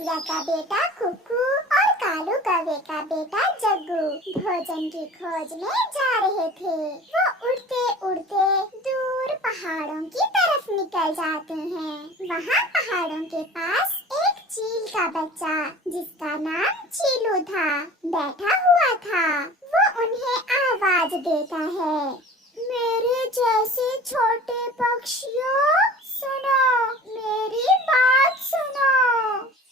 चिड़िया का बेटा कुकू और कालू कौवे का बेटा जग्गू भोजन की खोज में जा रहे थे। वो उड़ते उड़ते दूर पहाड़ों की तरफ निकल जाते हैं। वहाँ पहाड़ों के पास एक चील का बच्चा जिसका नाम चीलू था बैठा हुआ था। वो उन्हें आवाज देता है, मेरे जैसे छोटे पक्षियों सुनो, मेरी बात सुनो।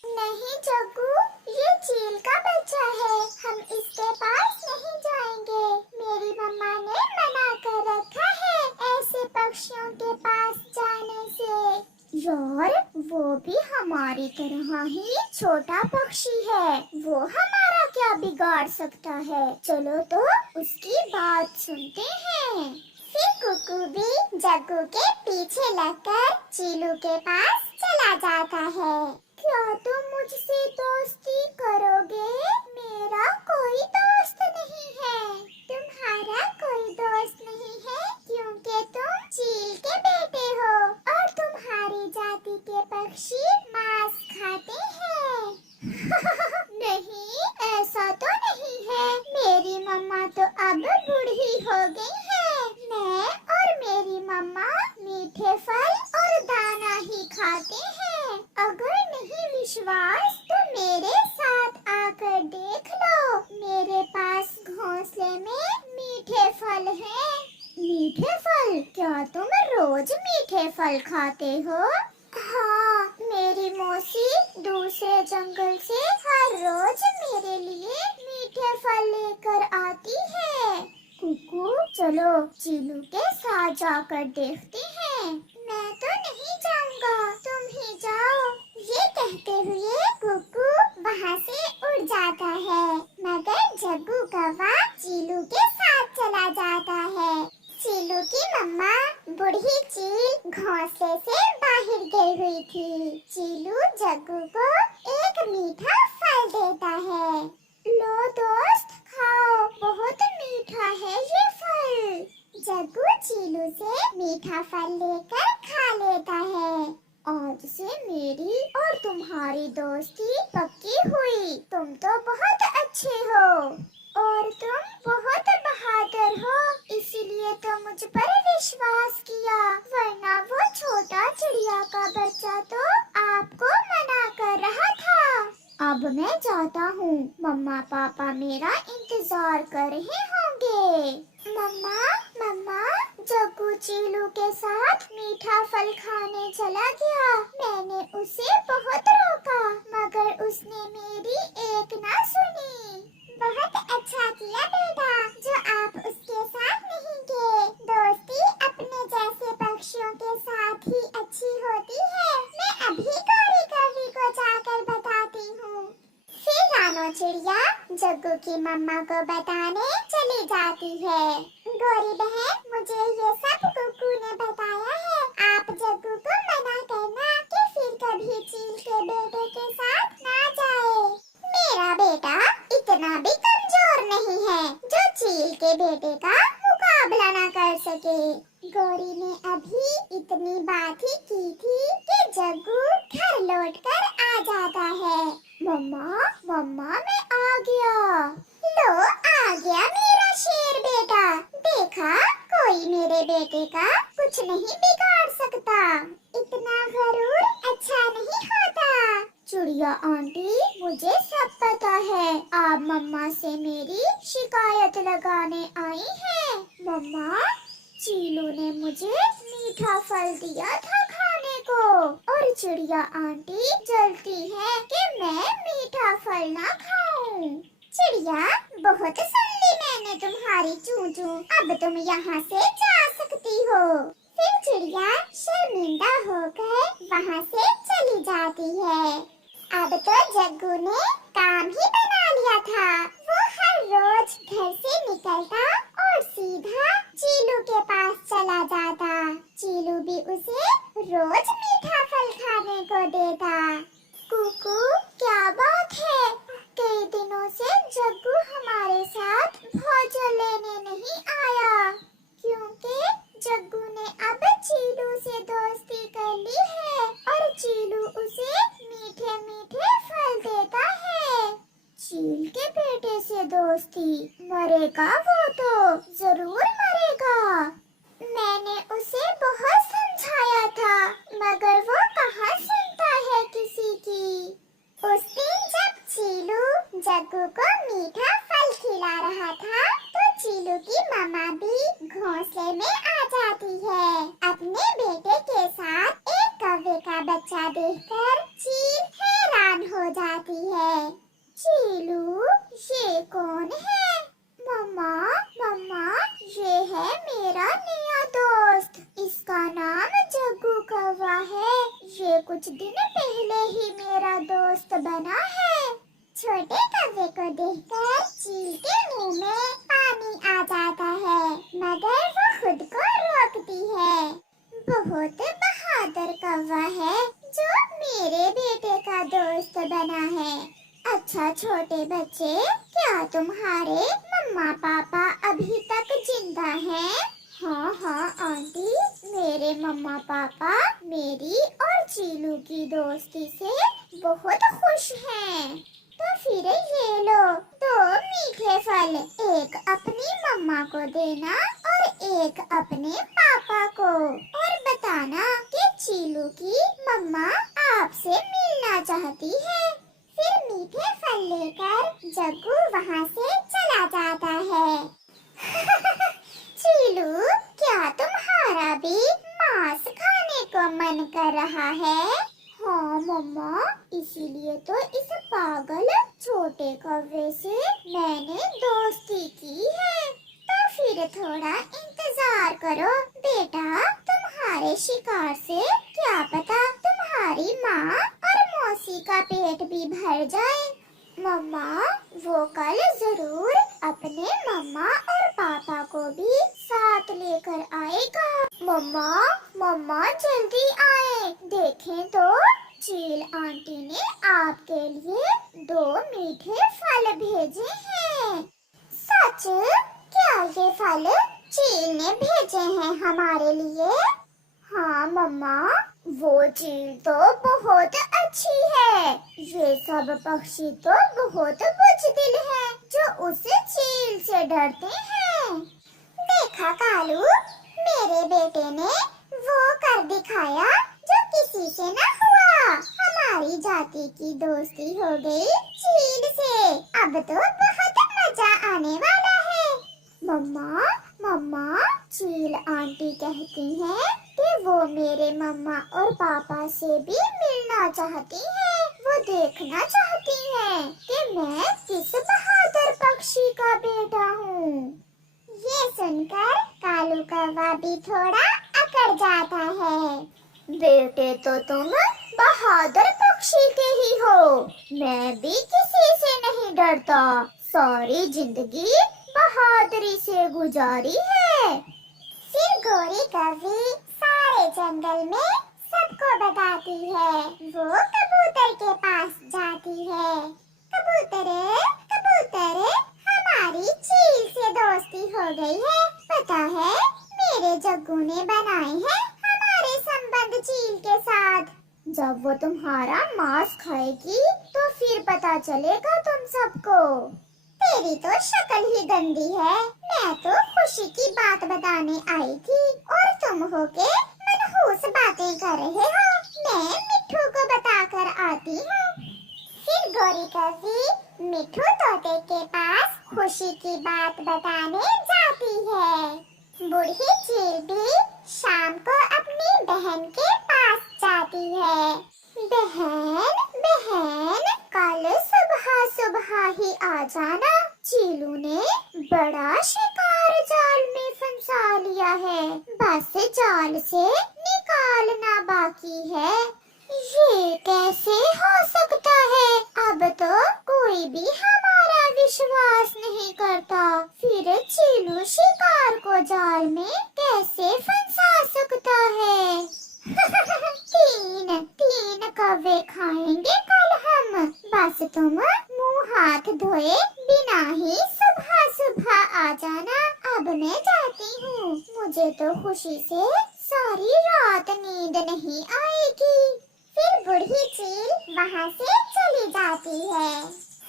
नहीं जग्गू, ये चील का बच्चा है, हम इसके पास नहीं जाएंगे। मेरी मम्मा ने मना कर रखा है ऐसे पक्षियों के पास जाने से। यार, वो भी हमारी तरह ही छोटा पक्षी है, वो हमारा क्या बिगाड़ सकता है। चलो तो उसकी बात सुनते हैं। फिर कुकू भी जग्गू के पीछे लगकर चीलू के पास चला जाता है। क्या तुम मुझसे दोस्ती करोगे? मेरा कोई दोस्त नहीं है। तुम्हारा कोई दोस्त नहीं है क्योंकि तुम चील के बेटे हो और तुम्हारी जाति के पक्षी मांस खाते हैं। नहीं, ऐसा तो नहीं है। मेरी मम्मा तो अब बूढ़ी हो गई है। मैं और मेरी मम्मा मीठे फल और दाना ही खाते हैं। अगर नहीं विश्वास तो मेरे साथ आकर देख लो। मेरे पास घोंसले में मीठे फल हैं। मीठे फल? क्या तुम रोज मीठे फल खाते हो? हाँ, मेरी मौसी दूसरे जंगल से हर रोज मेरे लिए मीठे फल लेकर आती है। कुकू, चलो चीलू के साथ जाकर देखते हैं। मैं तो नहीं जाऊंगा, तुम ही जाओ। ये कहते हुए कुकू वहाँ से उड़ जाता है, मगर जग्गू कौवा चीलू के साथ चला जाता है। चीलू की मम्मा बूढ़ी चील घोंसले से बाहर गई हुई थी। चीलू जग्गू को एक मीठा फल देता है। लो दोस्त, खाओ, बहुत मीठा है ये फल। जग्गू चीलू से मीठा फल लेकर खा लेता है। आज से मेरी और तुम्हारी दोस्ती पक्की हुई। तुम तो बहुत अच्छे हो और तुम बहुत बहादुर हो, इसलिए तो मुझ पर विश्वास किया, वरना वो छोटा चिड़िया का बच्चा तो आपको मना कर रहा था। अब मैं जाता हूँ, मम्मा पापा मेरा इंतजार कर रहे होंगे। मम्मा, मम्मा, जग्गू चीलू के साथ मीठा फल खाने चला गया। मैंने उसे बहुत रोका, मगर उसने मेरी एक ना सुनी। बहुत अच्छा किया बेटा, जो आप उसके साथ नहीं गए। दोस्ती अपने जैसे पक्षियों के साथ ही अच्छी होती है। मैं अभी गौरी कौवी को जाकर बताती हूँ। फिर रानो चिड़िया जग्गू की मम्मा को बताने चली जाती है। गौरी बहन, मुझे ये सब कुकू ने बताया है। आप जग्गू को मना करना कि फिर कभी चील के बेटे के साथ ना जाए। मेरा बेटा इतना भी कमजोर नहीं है जो चील के बेटे का मुकाबला न कर सके। गौरी ने अभी इतनी बात ही की थी कि जग्गू घर लौटकर आ जाता है। मम्मा, मम्मा, मैं आ गया। लो, आ गया मेरा शेर बेटा। देखा, कोई मेरे बेटे का कुछ नहीं बिगाड़ सकता। इतना गरूर अच्छा नहीं होता। चिड़िया आंटी, मुझे सब पता है। आप मम्मा से मेरी शिकायत लगाने आई हैं। मम्मा, चीलू ने मुझे मीठा फल दिया था खाने को और चिड़िया आंटी जलती है कि मैं मीठा फल ना खाऊं। चिड़िया, बहुत सुन ली मैंने तुम्हारी चूं चूं, अब तुम यहाँ से जा सकती हो। फिर चिड़िया शर्मिंदा होकर वहाँ से चली जाती है। अब तो जग्गू ने काम ही बना लिया था। वो हर रोज घर से निकलता और सीधा चीलू के पास चला जाता। चीलू भी उसे रोज मीठा फल खाने को देता। कुकू, क्या बात है? कई दिनों से जग्गू हमारे साथ भोजन लेने नहीं आया, क्योंकि जग्गू ने अब चीलू से दोस्ती कर ली है और चीलू उसे मीठे मीठे फल दोस्ती, मरेगा वो तो जरूर मरेगा। मैंने उसे बहुत समझाया था मगर वो कहाँ सुनता है किसी की। उस दिन जब चीलू जग्गू को मीठा फल खिला रहा था तो चीलू की मम्मा भी घोंसले में आ जाती है। अपने बेटे के साथ एक कौवे का बच्चा देखकर चील हैरान हो जाती है। चीलू, ये कौन है? मम्मा, मम्मा, ये है मेरा नया दोस्त। इसका नाम जग्गू कौवा है। ये कुछ दिन पहले ही मेरा दोस्त बना है। छोटे कौवे को देखकर चील के मुंह में पानी आ जाता है मगर वो खुद को रोकती है। बहुत बहादुर कौवा है जो मेरे बेटे का दोस्त बना है। अच्छा छोटे बच्चे, क्या तुम्हारे मम्मा पापा अभी तक जिंदा हैं? हाँ हाँ आंटी, मेरे मम्मा पापा मेरी और चीलू की दोस्ती से बहुत खुश हैं। तो फिर ये लो 2 मीठे फल, एक अपनी मम्मा को देना और एक अपने पापा को, और बताना कि चीलू की मम्मा आपसे मिलना चाहती है। फिर मीठे फल लेकर जग्गू वहाँ से चला जाता है। चीलू, क्या तुम्हारा भी मांस खाने को मन कर रहा है? हाँ मम्मा, इसीलिए तो इस पागल छोटे कौवे से मैंने दोस्ती की है। तो फिर थोड़ा इंतजार करो बेटा, तुम्हारे शिकार से क्या पता तुम्हारी माँ और मौसी का पेट भी भर जाए। मम्मा, वो कल जरूर अपने मम्मा और पापा को भी साथ लेकर आएगा। मम्मा, मम्मा जल्दी आए, देखें तो चील आंटी ने आपके लिए 2 मीठे फल भेजे हैं। सच? क्या ये फल चील ने भेजे हैं हमारे लिए? हाँ मम्मा, वो चील तो बहुत अच्छी है। ये सब पक्षी तो बहुत बुज़दिल हैं जो उस चील से डरते हैं। देखा कालू, मेरे बेटे ने वो कर दिखाया जो किसी से न हुआ। हमारी जाति की दोस्ती हो गई चील से। अब तो बहुत मजा आने वाला है। मम्मा, मम्मा, चील आंटी कहती हैं कि वो मेरे मम्मा और पापा से भी मिलना चाहती हैं। वो देखना चाहती हैं कि मैं किस बहादुर पक्षी का बेटा हूँ। ये सुनकर कालू कौवा भी थोड़ा अकड़ जाता है। बेटे तो तुम बहादुर पक्षी के ही हो। मैं भी किसी से नहीं डरता, सारी जिंदगी बहादुरी से गुजारी है। फिर गोरी कौवी सारे जंगल में सबको बताती है। वो कबूतर के पास जाती है। कबूतर, कबूतर, हमारी चील से दोस्ती हो गई है। पता है मेरे जग्गू ने बनाए हैं हमारे संबंध चील के साथ। जब वो तुम्हारा मांस खाएगी तो फिर पता चलेगा तुम सबको। तेरी तो शक्ल ही गंदी है। मैं तो खुशी की बात बताने आई थी और तुम हो के मनहूस बातें कर रहे हो। मैं मिट्ठू को बताकर आती हूँ। फिर गोरी कौवी मिट्ठू तोते के पास खुशी की बात बताने जाती है। बूढ़ी चील भी शाम को अपनी बहन के पास जाती है। बहन, बहन, कल सुबह सुबह ही आ जाना। चीलू ने बड़ा शिकार जाल में फंसा लिया है, बस जाल से निकालना बाकी है। ये कैसे हो सकता है? अब तो कोई भी हमारा विश्वास नहीं करता। फिर चीलू शिकार को जाल में कैसे फंसा सकता है? 3 कौवे खाएंगे कल हम। बस तुम मुंह हाथ धोए बिना ही सुबह सुबह आ जाना। अब मैं जाती हूँ, मुझे तो खुशी से सारी रात नींद नहीं आएगी। फिर बूढ़ी चील वहाँ से चली जाती है।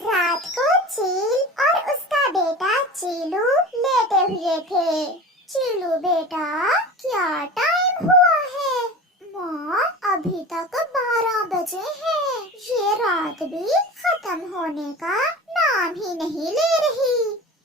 रात को चील और उसका चीलू लेटे हुए थे। चीलू बेटा, क्या टाइम हुआ है? माँ, अभी तक 12 बजे हैं। ये रात भी खत्म होने का नाम ही नहीं ले रही।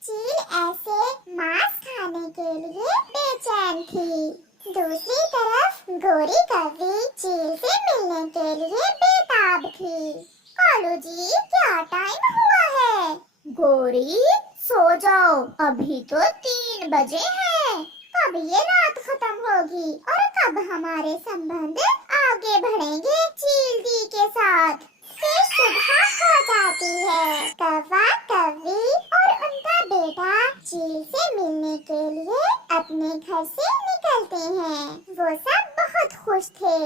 चील ऐसे मांस खाने के लिए बेचैन थी। दूसरी तरफ गोरी कौवी चील से मिलने के लिए बेताब थी। कालू जी, क्या टाइम हुआ है? गोरी, सो जाओ, अभी तो 3 बजे हैं। कब ये रात खत्म होगी और कब हमारे संबंध आगे बढ़ेंगे चील दी के साथ? फिर सुबह हो जाती है। कौवा, कौवी और उनका बेटा चील से मिलने के लिए अपने घर से निकलते हैं। वो सब बहुत खुश थे।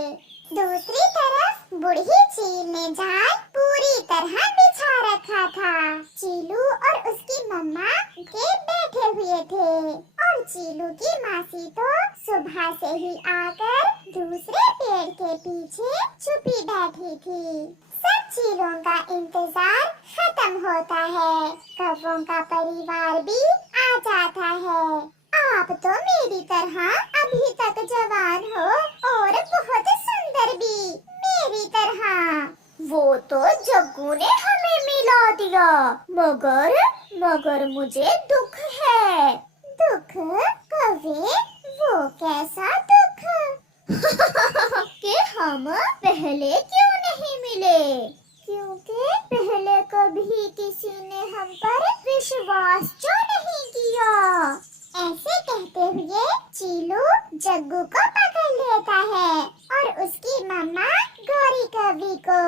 दूसरी तरफ बुढ़ी चील ने जाल पूरी तरह बिछा रखा था। चीलू और उसकी मम्मा के बैठे हुए थे और चीलू की मासी तो सुबह से ही आकर दूसरे पेड़ के पीछे छुपी बैठी थी। सब चीलों का इंतजार खत्म होता है। कौवों का परिवार भी आ जाता है। आप तो मेरी तरह अभी तक जवान हो और बहुत सुंदर भी, मेरी तरह। वो तो जग्गू ने हमें मिला दिया, मगर मुझे दुख है। दुख? कौवे, वो कैसा दुख? कि हम पहले क्यों नहीं मिले? क्योंकि पहले कभी किसी ने हम पर विश्वास जो नहीं किया। ऐसे कहते हुए चीलू जग्गू को पकड़ लेता है और उसकी मम्मा गौरी कौवी को।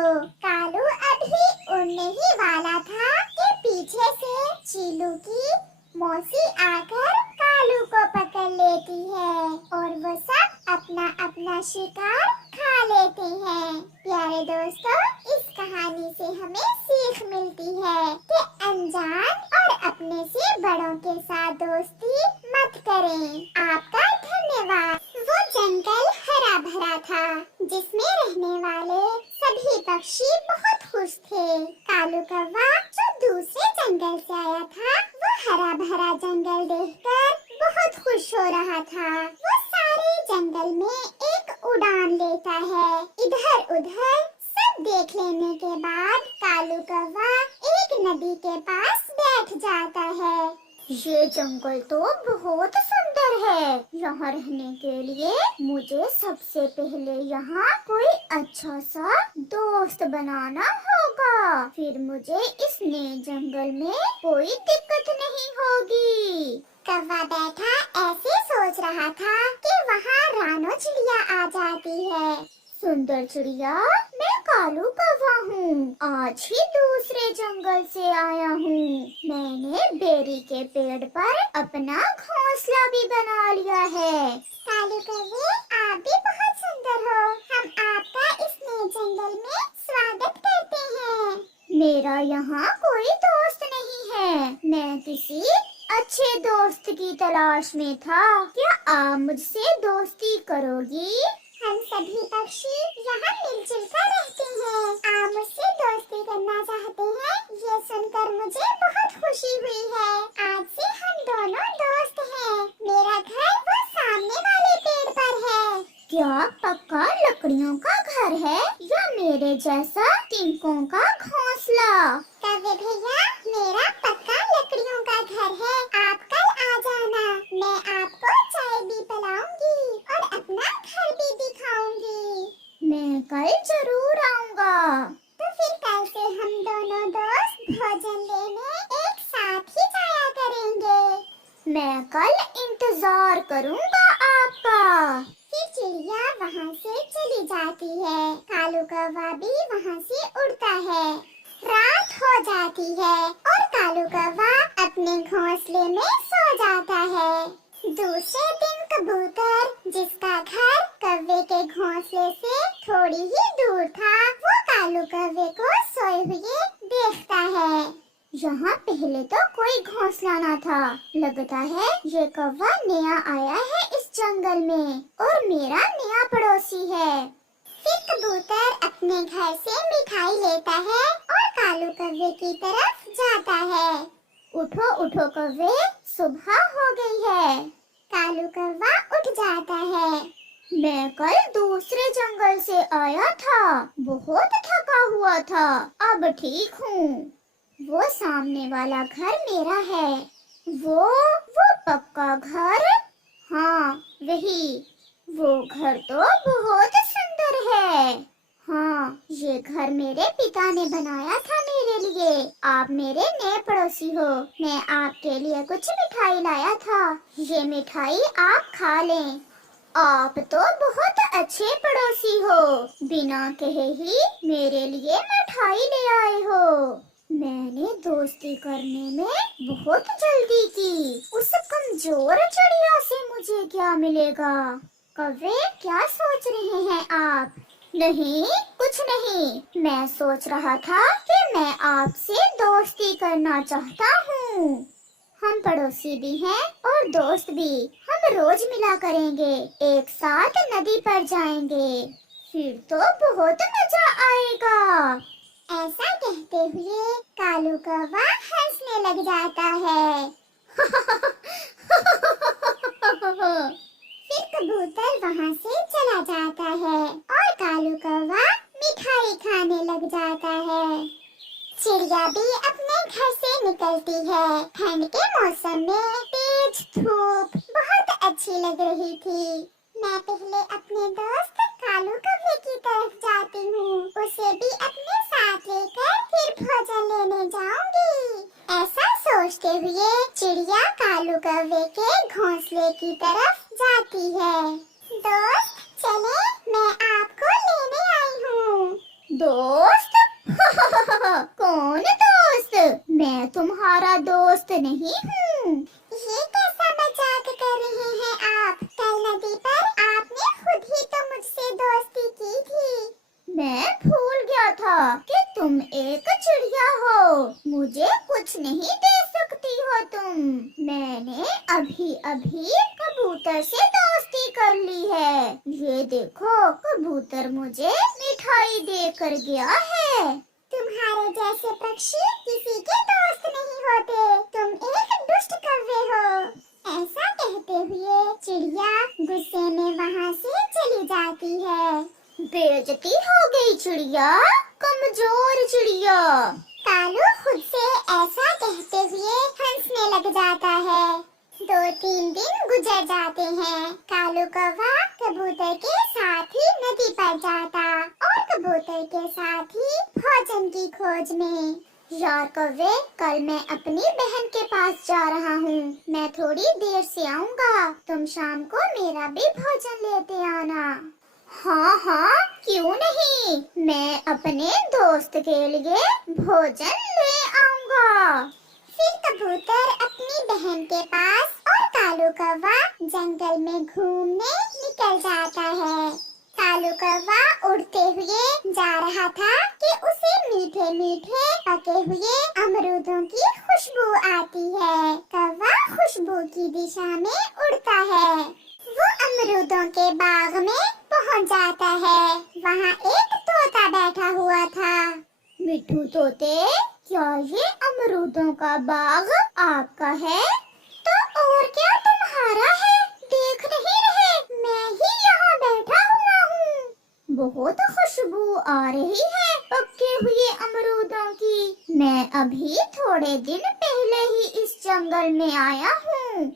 कालू अभी उड़ने ही वाला था कि पीछे से चीलू की मौसी आकर कालू को पकड़ लेती है और वो सब अपना अपना शिकार खा लेते हैं। प्यारे दोस्तों, इस कहानी से हमें सीख मिलती है कि अनजान और अपने से बड़ों के साथ दोस्ती मत करें। आपका धन्यवाद। वो जंगल हरा भरा था जिसमें रहने वाले सभी पक्षी बहुत खुश थे। कालू कौवा जो दूसरे जंगल से आया था, वो हरा भरा जंगल देखकर बहुत खुश हो रहा था। वो सारे जंगल में एक उड़ान लेता है। इधर उधर सब देख लेने के बाद कालू कौवा एक नदी के पास बैठ जाता है। ये जंगल तो बहुत सुंदर है। यहाँ रहने के लिए मुझे सबसे पहले यहाँ कोई अच्छा सा दोस्त बनाना होगा। फिर मुझे इस नए जंगल में कोई दिक्कत नहीं होगी। कौवा बैठा ऐसे सोच रहा था कि वहाँ रानो चिड़िया आ जाती है। सुंदर चिड़िया, मैं कालू कौवा हूँ। आज ही दूसरे जंगल से आया हूँ। मैंने बेरी के पेड़ पर अपना घोंसला भी बना लिया है। कालू कौवे, आप भी बहुत सुंदर हो। हम आपका इस नए जंगल में स्वागत करते हैं। मेरा यहाँ कोई दोस्त नहीं है। मैं किसी अच्छे दोस्त की तलाश में था। क्या आप मुझसे दोस्ती करोगी? हम सभी पक्षी यहाँ मिलजुल कर रहते हैं। आप मुझसे दोस्ती करना चाहते हैं, ये सुनकर मुझे बहुत खुशी हुई है। आज से हम दोनों दोस्त हैं। मेरा घर वो सामने वाले पेड़ पर है। क्या पक्का लकड़ियों का घर है या मेरे जैसा तिनकों का घोंसला? कौवे भैया, मेरा पक्का लकड़ियों का घर है। आप कल आ जाना। मैं आपको चाय भी पिलाऊंगी और अपना घर भी दिखाऊंगी। मैं कल जरूर आऊंगा। तो फिर कल से हम दोनों दोस्त भोजन लेने एक साथ ही जाया करेंगे। मैं कल इंतजार करूंगा आपका। फिर चिड़िया वहाँ से चली जाती है। कालू कौवा भी वहाँ से उड़ता है। रात हो जाती है और कालू कौवा अपने घोंसले में सो जाता है। दूसरे दिन कबूतर, जिसका घर कौवे के घोंसले से थोड़ी ही दूर था, वो कालू कौवे को सोए हुए देखता है। यहाँ पहले तो कोई घोंसला न था। लगता है ये कौवा नया आया है इस जंगल में और मेरा नया पड़ोसी है। फिर कबूतर अपने घर से मिठाई लेता है और कालू कौवे की तरफ जाता है। उठो उठो कौवे, सुबह हो गई है। कालू कौवा उठ जाता है। मैं कल दूसरे जंगल से आया था, बहुत थका हुआ था, अब ठीक हूँ। वो सामने वाला घर मेरा है। वो पक्का घर? हाँ वही। वो घर तो बहुत सुंदर है। हाँ, ये घर मेरे पिता ने बनाया था मेरे लिए। आप मेरे नए पड़ोसी हो। मैं आपके लिए कुछ मिठाई लाया था। ये मिठाई आप खा लें। आप तो बहुत अच्छे पड़ोसी हो, बिना कहे ही मेरे लिए मिठाई ले आए हो। मैंने दोस्ती करने में बहुत जल्दी की। उस कमजोर चिड़िया से मुझे क्या मिलेगा? कौवे, क्या सोच रहे हैं आप? नहीं, कुछ नहीं। मैं सोच रहा था कि मैं आपसे दोस्ती करना चाहता हूँ। हम पड़ोसी भी हैं और दोस्त भी। हम रोज मिला करेंगे, एक साथ नदी पर जाएंगे, फिर तो बहुत मजा आएगा। ऐसा कहते हुए कालू कौवा हंसने लग जाता है। फिर कबूतर वहाँ से चला जाता है और कालू कौवा मिठाई खाने लग जाता है। चिड़िया भी अपने घर से निकलती है। ठंड के मौसम में तेज धूप बहुत अच्छी लग रही थी। मैं पहले अपने दोस्त कालू कौवे की तरफ जाती हूँ। उसे भी अपने साथ लेकर फिर भोजन लेने जाऊंगी। ऐसा सोचते हुए चिड़िया कालू कौवे के घोंसले की तरफ जाती है। दोस्त चले, मैं आपको लेने आई हूँ। दोस्त? कौन दोस्त? मैं तुम्हारा दोस्त नहीं हूँ। ये कैसा मजाक कर रहे हैं आप? कल नदी पर आपने खुद ही तो मुझसे दोस्ती की थी। मैं भूल गया था कि तुम एक चिड़िया हो। मुझे कुछ नहीं दे सकती हो तुम। मैंने अभी अभी कबूतर से दोस्ती कर ली है। ये देखो, कबूतर मुझे मिठाई दे कर गया है। तुम्हारे जैसे पक्षी किसी के दोस्त नहीं होते। तुम एक दुष्ट कौवे हो। ऐसा कहते हुए चिड़िया गुस्से में वहाँ से चली जाती है। बेइज्जती हो गई चिड़िया, कमजोर चिड़िया। कालू खुद से ऐसा कहते हुए हंसने लग जाता है। 2-3 दिन गुजर जाते हैं। कालू कौवा कबूतर के साथ ही नदी पर जाता और कबूतर के साथ ही भोजन की खोज में। यार कौवे, कल मैं अपनी बहन के पास जा रहा हूँ। मैं थोड़ी देर से आऊँगा। तुम शाम को मेरा भी भोजन लेते आना। हाँ हाँ, क्यों नहीं। मैं अपने दोस्त के लिए भोजन ले आऊँगा। फिर कबूतर अपनी बहन के पास और कालू कौवा जंगल में घूमने निकल जाता है। कालू कौवा उड़ते हुए जा रहा था कि उसे मीठे मीठे पके हुए अमरूदों की खुशबू आती है। कौवा खुशबू की दिशा में उड़ता है। वो अमरूदों के बाग में पहुंच जाता है। वहाँ एक तोता बैठा हुआ था। मिठू तोते, क्या ये अमरूदों का बाग आपका है? तो और क्या तुम्हारा है? देख नहीं रहे, मैं ही यहाँ बैठा हुआ हूँ। बहुत खुशबू आ रही है पके हुए अमरूदों की। मैं अभी थोड़े दिन पहले ही इस जंगल में आया हूँ।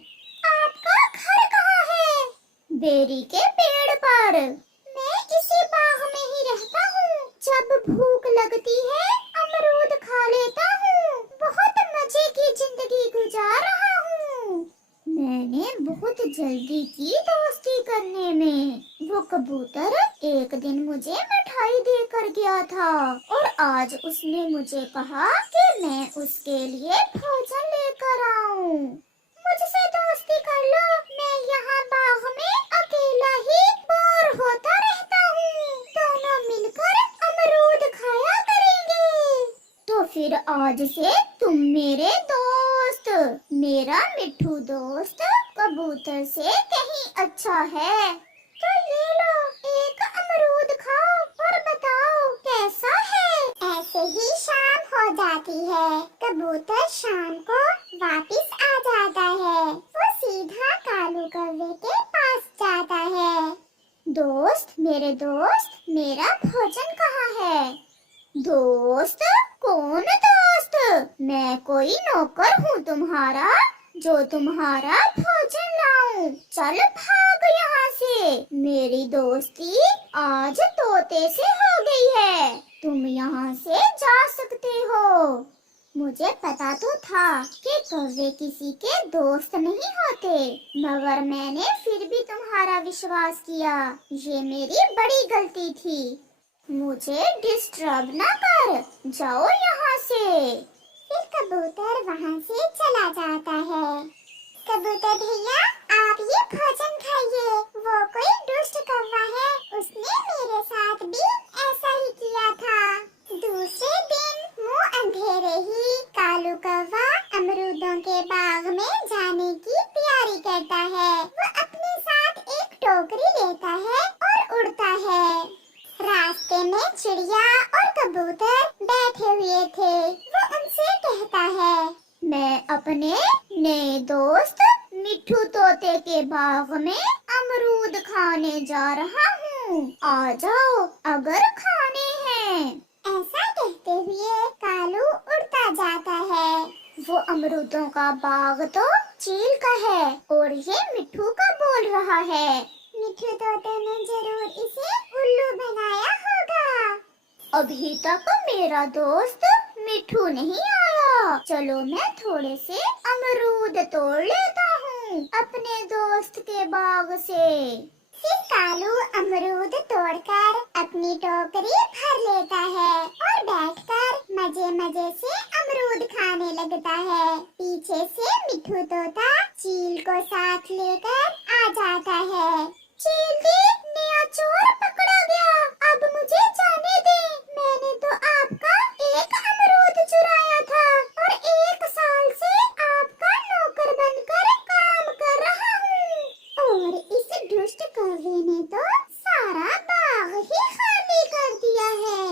आपका घर कहाँ है? बेरी के पेड़ पर। मैं इसी बाग में ही रहता हूँ। जब भूख लगती है अमरूद खा लेता हूँ। बहुत मजे की जिंदगी गुजार रहा हूँ। मैंने बहुत जल्दी की दोस्ती करने में। वो कबूतर एक दिन मुझे मिठाई देकर गया था और आज उसने मुझे कहा कि मैं उसके लिए भोजन लेकर आऊं। मुझसे दोस्ती कर लो, मैं यहाँ बाग में अकेला ही बोर होता रहता हूँ। दोनों मिलकर अमरूद खाया करेंगे। तो फिर आज से तुम मेरे दोस्त। मेरा मिठू दोस्त कबूतर से कहीं अच्छा है। तो ये लो, एक अमरूद खाओ और बताओ कैसा है। ऐसे ही शाम हो हो जाती है। कबूतर शाम को वापस आ जाता है। वो सीधा कालू कौवे के पास जाता है। दोस्त, मेरे दोस्त, मेरा भोजन कहाँ है? दोस्त? कौन दोस्त? मैं कोई नौकर हूँ तुम्हारा, जो तुम्हारा भोजन लाऊं। चल भाग यहाँ से। मेरी दोस्ती आज तोते से हो गई है। तुम यहाँ से जा सकते हो। मुझे पता तो था कि कौवे किसी के दोस्त नहीं होते, मगर मैंने फिर भी तुम्हारा विश्वास किया। ये मेरी बड़ी गलती थी। मुझे डिस्टर्ब ना कर, जाओ यहाँ से। फिर कबूतर वहाँ से चला जाता है। कबूतर भैया, आप ये भोजन खाइए। वो कोई दुष्ट कौवा है, उसने मेरे साथ भी ऐसा ही किया था। दूसरे दिन मुँह अंधेरे ही कालू कौवा अमरूदों के बाग में जाने की तैयारी करता है। वो अपने साथ एक टोकरी लेता है और उड़ता है। रास्ते में चिड़िया और कबूतर बैठे हुए थे। वो उनसे कहता है, मैं अपने नए दोस्त मिट्ठू तोते के बाग में अमरूद खाने जा रहा हूँ। आ जाओ अगर खाने हैं। ऐसा कहते हुए कालू उड़ता जाता है। वो अमरूदों का बाग तो चील का है और ये मिट्ठू का बोल रहा है। मिट्ठू तोते ने जरूर इसे उल्लू बनाया होगा। अभी तक मेरा दोस्त मिट्ठू नहीं आया। चलो मैं थोड़े से अमरूद तोड़ लेता हूँ अपने दोस्त के बाग से। फिर कालू अमरूद तोड़कर अपनी टोकरी भर लेता है और बैठकर मजे मजे से अमरूद खाने लगता है। पीछे से मिट्ठू तोता चील को साथ लेकर आ जाता है। चील दी, नया चोर पकड़ा गया। अब मुझे जाने दे। मैंने तो आपका एक अमरूद चुराया था और 1 साल से आपका नौकर बनकर काम कर रहा हूँ। और इस दुष्ट कौवे ने तो सारा बाग ही खाली कर दिया है।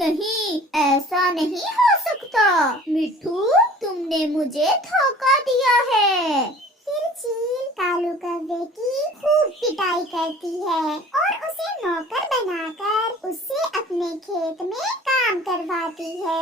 नहीं, ऐसा नहीं हो सकता। मिट्ठू, तुमने मुझे धोखा दिया है। फिर चील कालू कौवे की खूब पिटाई करती है और उसे नौकर बनाकर उससे अपने खेत में काम करवाती है।